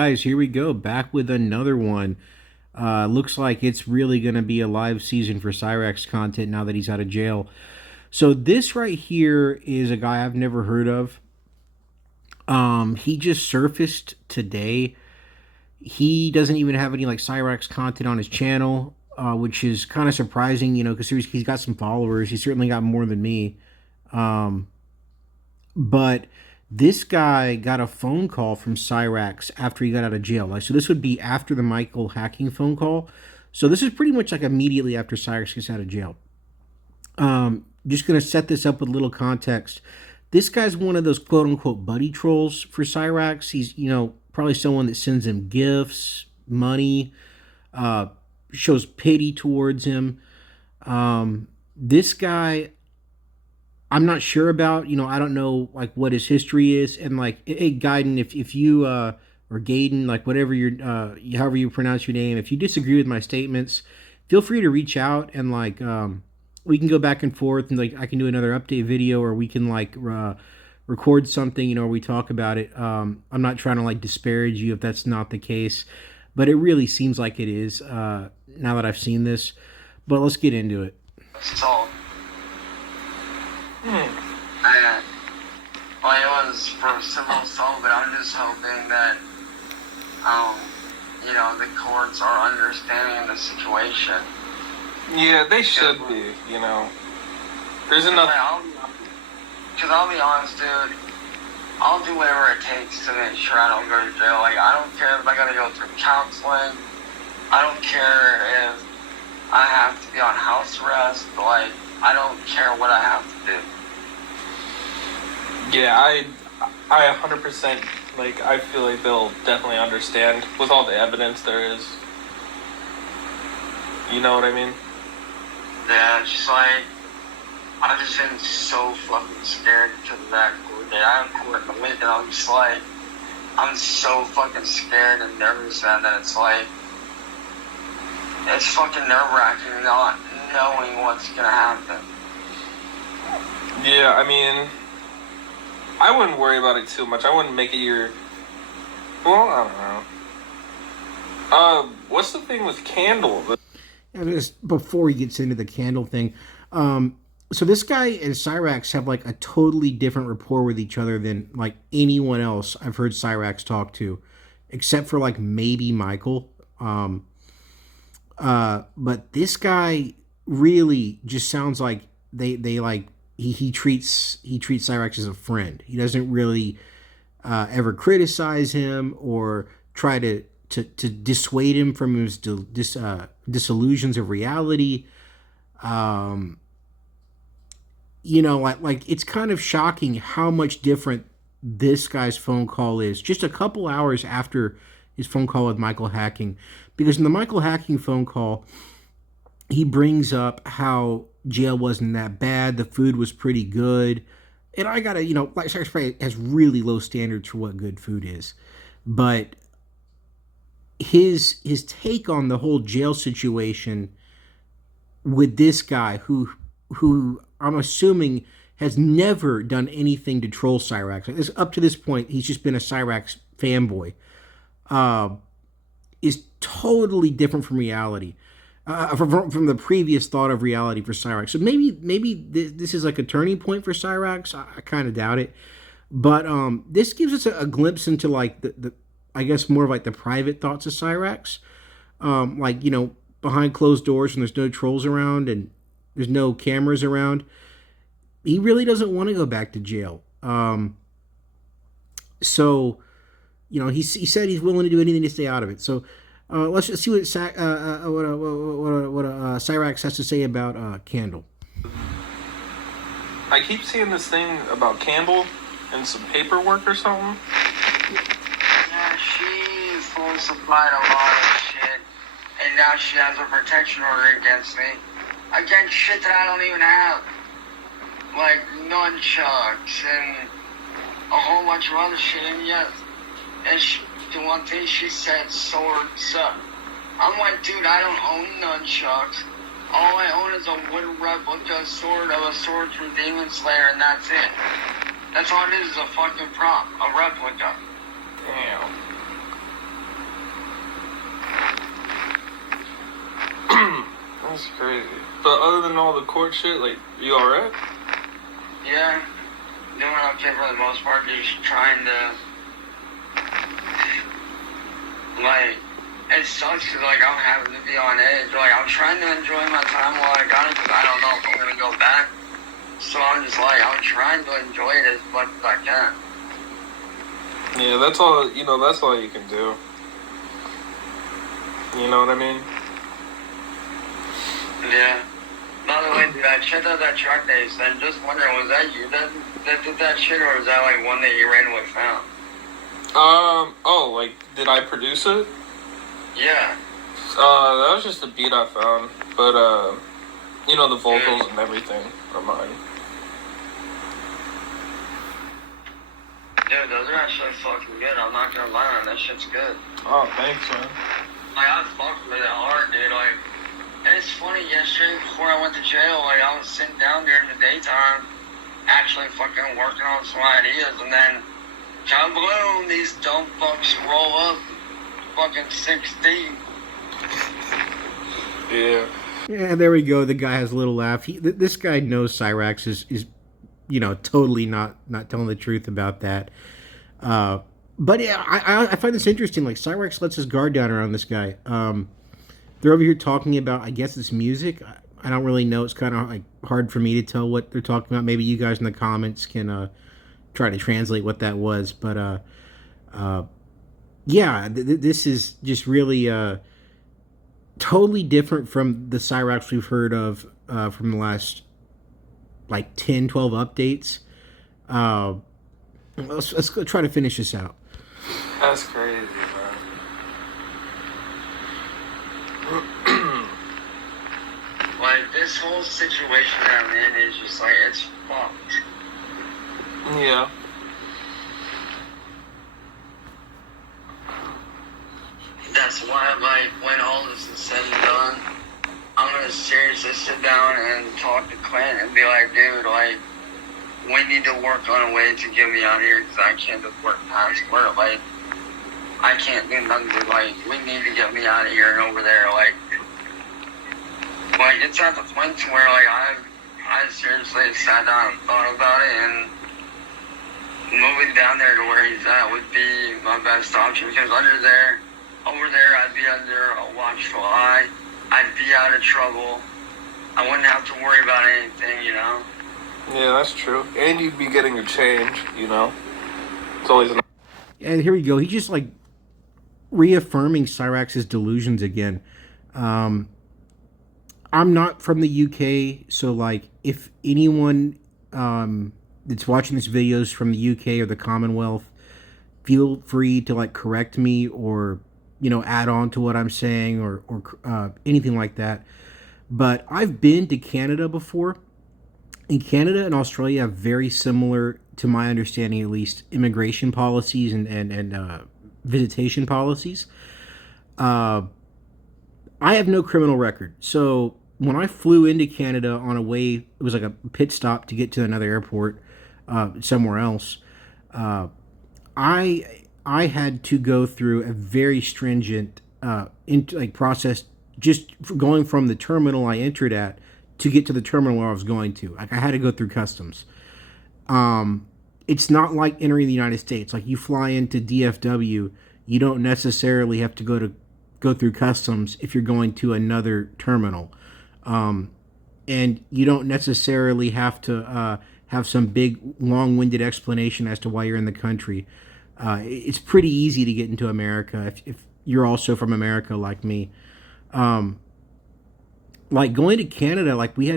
Guys, here we go, back with another one. Looks like it's really going to be a live season for Cyrax content now that he's out of jail. So this right here is a guy I've never heard of. He just surfaced today. He doesn't even have any like Cyrax content on his channel, which is kind of surprising, because he's got some followers. He's certainly got more than me. Um, but this guy got a phone call from Cyrax after he got out of jail. Like, so this would be after the Michael hacking phone call. So this is pretty much like immediately after Cyrax gets out of jail. Just gonna set this up with a little context. This guy's one of those quote unquote buddy trolls for Cyrax. He's probably someone that sends him gifts, money, uh, shows pity towards him. This guy, I'm not sure about. I don't know like what his history is, and like, hey, Gaiden, if you or Gaiden, like whatever however you pronounce your name, if you disagree with my statements, feel free to reach out and like we can go back and forth, and like I can do another update video, or we can like record something, where we talk about it. I'm not trying to like disparage you if that's not the case, but it really seems like it is now that I've seen this. But let's get into it. So, and well, it was for civil assault, but I'm just hoping that, the courts are understanding the situation. Yeah, they should be, There's enough. Because I'll be honest, dude, I'll do whatever it takes to make sure I don't go to jail. Like, I don't care if I gotta go through counseling. I don't care if I have to be on house arrest. Like, I don't care what I have to do. Yeah, I 100%, I feel like they'll definitely understand with all the evidence there is. You know what I mean? Yeah, it's just like, I've just been so fucking scared to that court day. I have court in the week, and I'm just like, I'm so fucking scared and nervous, man, that it's like, it's fucking nerve-wracking not knowing what's gonna happen. Yeah, I mean, I wouldn't worry about it too much. I wouldn't make it well, I don't know. What's the thing with Candle? Just before he gets into the candle thing, so this guy and Cyrax have like a totally different rapport with each other than like anyone else I've heard Cyrax talk to, except for like maybe Michael. But this guy really just sounds like they like he treats Cyrax as a friend. He doesn't really ever criticize him or try to dissuade him from his disillusions of reality. Like it's kind of shocking how much different this guy's phone call is just a couple hours after his phone call with Michael hacking. Because in the Michael hacking phone call, he brings up how jail wasn't that bad, the food was pretty good. And I gotta, like Cyrax has really low standards for what good food is. But his take on the whole jail situation with this guy who I'm assuming has never done anything to troll Cyrax. Up to this point, he's just been a Cyrax fanboy. Is totally different from reality, from the previous thought of reality for Cyrax. So maybe this is like a turning point for Cyrax. I kind of doubt it, but this gives us a glimpse into like the I guess more of like the private thoughts of Cyrax, behind closed doors when there's no trolls around and there's no cameras around. He really doesn't want to go back to jail. So, he said he's willing to do anything to stay out of it. So, let's just see what Cyrax has to say about Candle. I keep seeing this thing about Candle and some paperwork or something. Yeah, she falsified a lot of shit, and now she has a protection order against me. Against shit that I don't even have. Like nunchucks and a whole bunch of other shit, and yes. And the one thing she said, swords up. I'm like, dude, I don't own nunchucks. All I own is a wooden replica sword of a sword from Demon Slayer, and that's it. That's all it is a fucking prop, a replica. Damn. That's crazy. But other than all the court shit, like, you alright? Yeah, doing okay for the most part. Just trying to, like, it sucks because, like, I'm having to be on edge. Like, I'm trying to enjoy my time while I got it because I don't know if I'm going to go back. So I'm just like, I'm trying to enjoy it as much as I can. Yeah, that's all, that's all you can do. You know what I mean? Yeah. By the way, dude, I checked out that track that you sent. Just wondering, was that you that did that shit, or was that like one that you randomly found? Like, did I produce it? Yeah. That was just a beat I found. But, the vocals and everything are mine. Dude, those are actually fucking good. I'm not gonna lie, that shit's good. Oh, thanks, man. Like, I fucked with it hard, dude. Like, and it's funny, yesterday before I went to jail, like, I was sitting down during the daytime, actually fucking working on some ideas, and then, kabloom, these dumb fucks roll up, fucking 6 deep. Yeah. Yeah, there we go. The guy has a little laugh. This guy knows Cyraxx is totally not telling the truth about that. But yeah, I find this interesting. Like, Cyraxx lets his guard down around this guy. They're over here talking about, I guess it's music. I don't really know. It's kind of like hard for me to tell what they're talking about. Maybe you guys in the comments can try to translate what that was. But yeah, this is just really totally different from the Cyraxx we've heard of from the last like 10, 12 updates. Let's go try to finish this out. That's crazy, man. Like, this whole situation that I'm in is just like, it's fucked. Yeah. That's why, like, when all this is said and done, I'm gonna seriously sit down and talk to Clint and be like, dude, like, we need to work on a way to get me out of here because I can't just work past work. Like, I can't do nothing. Like, we need to get me out of here and over there. Like it's at the point to where, like, I seriously sat down and thought about it, and moving down there to where he's at would be my best option because over there, I'd be under a watchful eye. I'd be out of trouble. I wouldn't have to worry about anything, Yeah, that's true. And you'd be getting a change, It's always an... And here we go. He's just like reaffirming Cyraxx's delusions again. I'm not from the UK, so like if anyone that's watching this videos from the UK or the Commonwealth, feel free to like correct me or add on to what I'm saying or anything like that. But I've been to Canada before. And Canada and Australia have very similar, to my understanding at least, immigration policies and visitation policies. I have no criminal record. So when I flew into Canada on a way, it was like a pit stop to get to another airport somewhere else. I had to go through a very stringent process just going from the terminal I entered at to get to the terminal where I was going to. Like, I had to go through customs. It's not like entering the United States. Like, you fly into DFW, you don't necessarily have to go through customs if you're going to another terminal. And you don't necessarily have to have some big, long-winded explanation as to why you're in the country. It's pretty easy to get into America if you're also from America like me. Like, going to Canada, like, we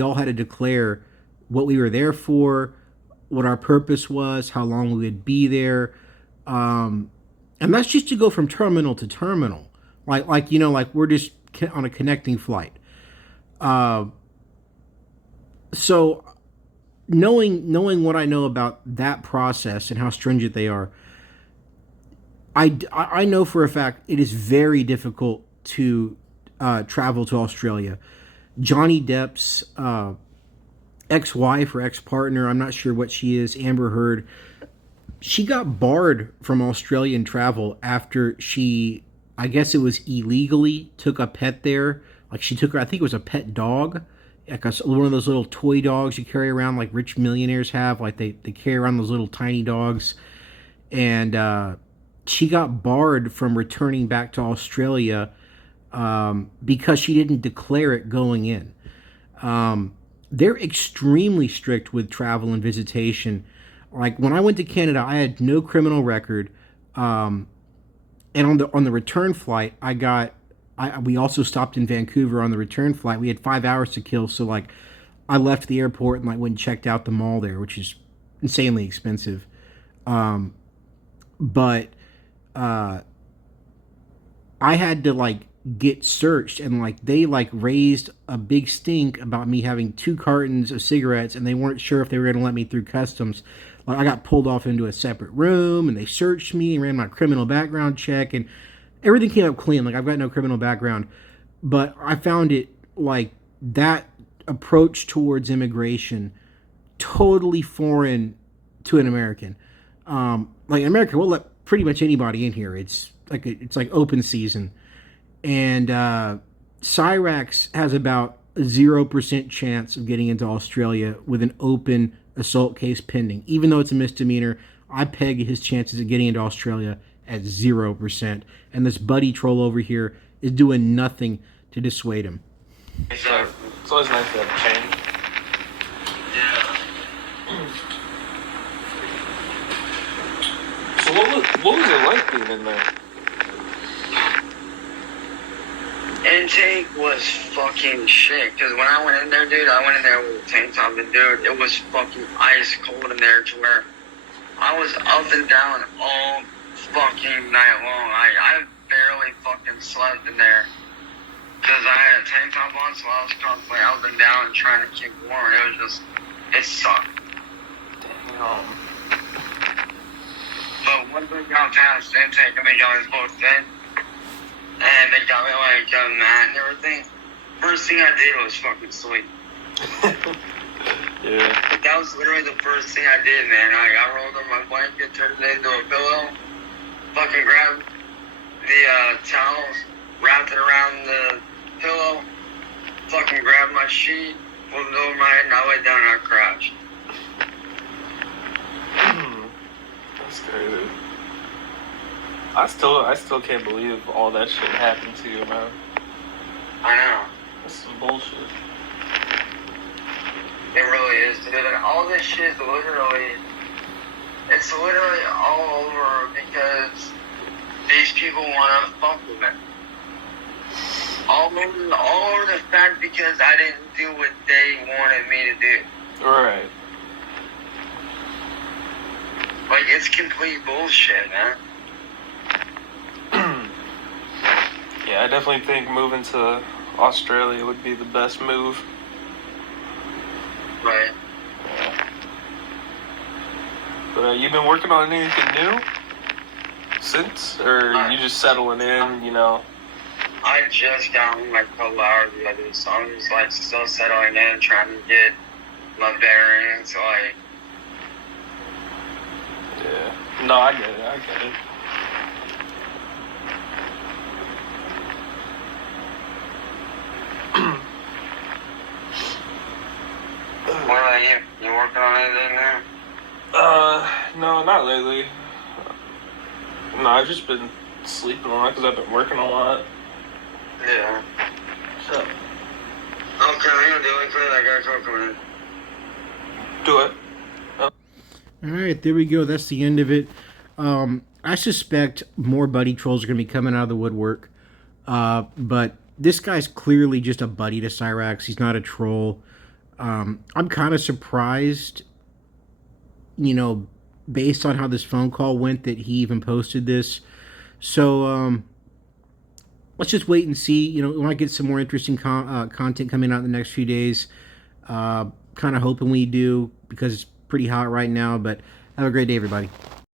all had to declare what we were there for, what our purpose was, how long we would be there. And that's just to go from terminal to terminal. Like we're just on a connecting flight. So knowing what I know about that process and how stringent they are, I know for a fact it is very difficult to travel to Australia. Johnny Depp's ex-wife or ex-partner, I'm not sure what she is, Amber Heard, she got barred from Australian travel after she, I guess it was illegally, took a pet there Like she took her, I think it was a pet dog, like one of those little toy dogs you carry around, like rich millionaires have. Like they carry around those little tiny dogs, and she got barred from returning back to Australia because she didn't declare it going in. They're extremely strict with travel and visitation. Like when I went to Canada, I had no criminal record, and on the return flight, we also stopped in Vancouver on the return flight. We had 5 hours to kill, so like I left the airport and like went and checked out the mall there, which is insanely expensive. But I had to like get searched, and like they like raised a big stink about me having 2 cartons of cigarettes, and they weren't sure if they were going to let me through customs. Like I got pulled off into a separate room, and they searched me and ran my criminal background check, and everything came up clean. Like I've got no criminal background, but I found it like that approach towards immigration totally foreign to an American. Like in America, we'll let pretty much anybody in here. It's like open season, and Cyrax has about a 0% chance of getting into Australia with an open assault case pending. Even though it's a misdemeanor, I peg his chances of getting into Australia at 0%. And this buddy troll over here is doing nothing to dissuade him. So it's always nice to have change. Yeah. So what was it like being in there? Intake was fucking shit. Cause when I went in there, dude, I went in there with a tank top, and dude, it was fucking ice cold in there to where I was up and down all fucking night long. I barely fucking slept in there. Cause I had a tank top on, so I was constantly up and down trying to keep warm. It sucked. Damn. But once we got past intake and they got us both in, and they got me like a mat and everything, first thing I did was fucking sleep. Yeah. That was literally the first thing I did, man. I rolled up my blanket, turned it into a pillow, fucking grabbed the towels, wrapped it around the pillow, fucking grabbed my sheet, pulled it over my head, and I laid down and I crouched. That's crazy. I still can't believe all that shit happened to you, man. I know. That's some bullshit. It really is, dude. And all this shit is literally all over because these people want to fuck with it. All over the fact because I didn't do what they wanted me to do. Right. Like, it's complete bullshit, man. Yeah, I definitely think moving to Australia would be the best move. Right. Yeah. But you've been working on anything new since? Or you just settling in, you know? I just got home like a couple hours ago, so I'm just like still settling in, trying to get my bearings, like. Yeah. No, I get it. What about you? You working on anything now? No, not lately. No, I've just been sleeping a lot because I've been working a lot. Yeah. So. Okay, I'm gonna do it quick. I got a call coming in. Do it. All right, there we go. That's the end of it. I suspect more buddy trolls are going to be coming out of the woodwork. But this guy's clearly just a buddy to Cyrax. He's not a troll. I'm kind of surprised, you know, based on how this phone call went, that he even posted this. So let's just wait and see. You know, we might get some more interesting content coming out in the next few days. Kind of hoping we do, because it's pretty hot right now. But have a great day, everybody.